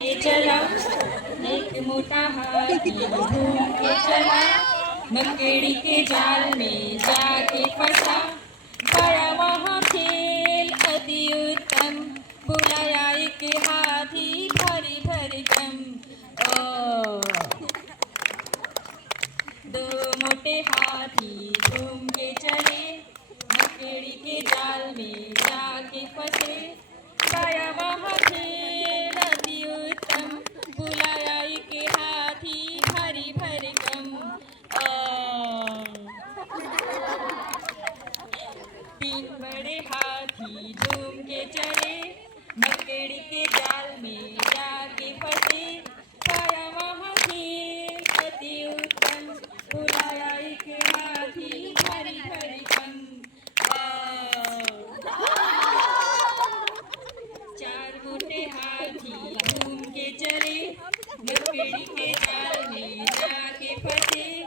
के चला एक मोटा हाथी घूम के चला, मकड़ी के जाल में जाके फंसा। बड़ा वहाँ खेल अति उत्तम, बुलाया एक हाथी भरी भरी दम। दो मोटे हाथी घूम के चले, मकड़ी के जाल में जाके फंसे। बड़ा वहाँ खेल अति उत्तम, बुलाया एक हाथी भरी भरी दम। तीन बड़े हाथी घूम के चले, मकड़ी के जाल में जाके फंसे। पाया वहाँ खेल अति उत्तम, बुलाया एक हाथी भरी भरी दम। चार मोटे हाथी घूम के चले, मकड़ी के जाल में जाके फंसे।